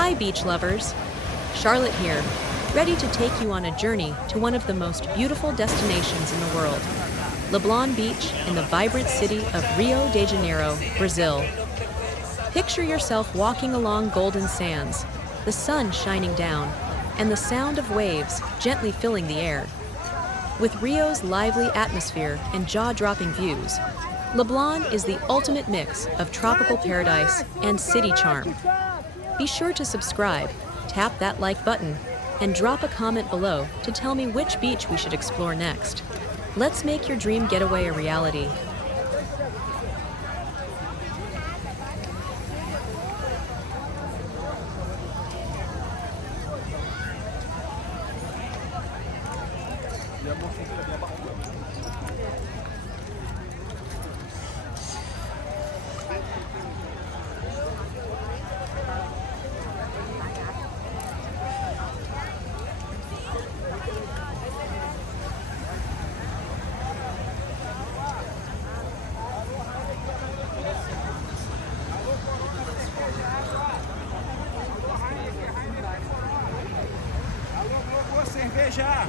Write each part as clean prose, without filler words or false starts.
Hi beach lovers! Charlotte here, ready to take you on a journey to one of the most beautiful destinations in the world, Leblon Beach in the vibrant city of Rio de Janeiro, Brazil. Picture yourself walking along golden sands, the sun shining down, and the sound of waves gently filling the air. With Rio's lively atmosphere and jaw-dropping views, Leblon is the ultimate mix of tropical paradise and city charm. Be sure to subscribe, tap that like button, and drop a comment below to tell me which beach we should explore next. Let's make your dream getaway a reality. Cerveja!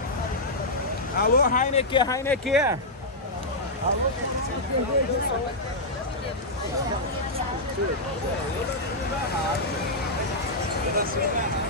Alô, Heineken, Heineken! Alô, cerveja!